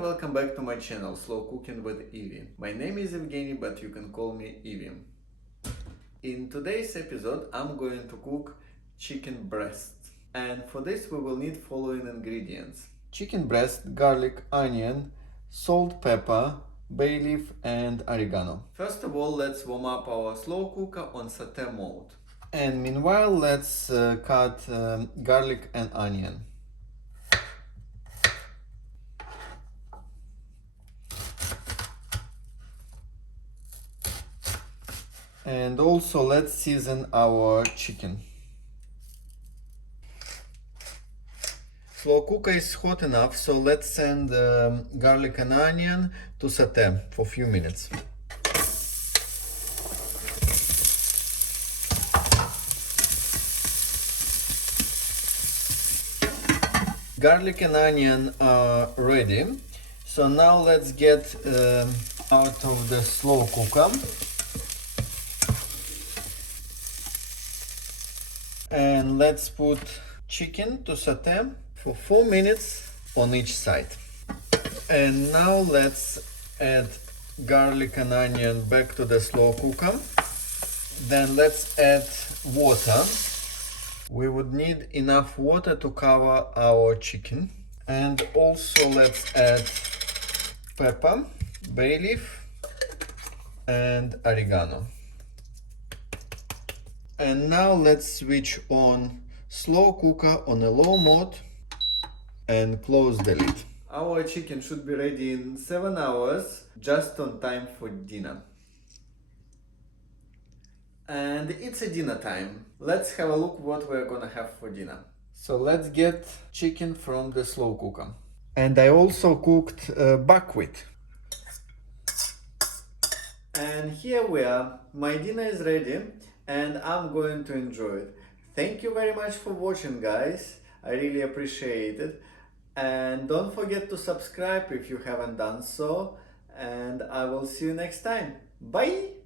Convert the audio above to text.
and welcome back to my channel Slow Cooking with Evie. My name is Evgeny, but you can call me Evie. In today's episode I'm going to cook chicken breast, and for this we will need following ingredients: chicken breast, garlic, onion, salt, pepper, bay leaf and oregano. First of all, let's warm up our slow cooker on sauté mode. And meanwhile, let's cut garlic and onion. And also let's season our chicken. Slow cooker is hot enough, so let's send garlic and onion to saute for a few minutes. Garlic and onion are ready, so now let's get out of the slow cooker. And let's put chicken to saute for 4 minutes on each side. And now let's add garlic and onion back to the slow cooker. Then let's add water. We would need enough water to cover our chicken. And also let's add pepper, bay leaf and oregano. And now let's switch on slow cooker on a low mode and close the lid. Our chicken should be ready in 7 hours, just on time for dinner. And it's a dinner time. Let's have a look what we're gonna have for dinner. So let's get chicken from the slow cooker. And I also cooked buckwheat. And here we are. My dinner is ready and I'm going to enjoy it. Thank you very much for watching, guys. I really appreciate it. And don't forget to subscribe if you haven't done so. And I will see you next time. Bye!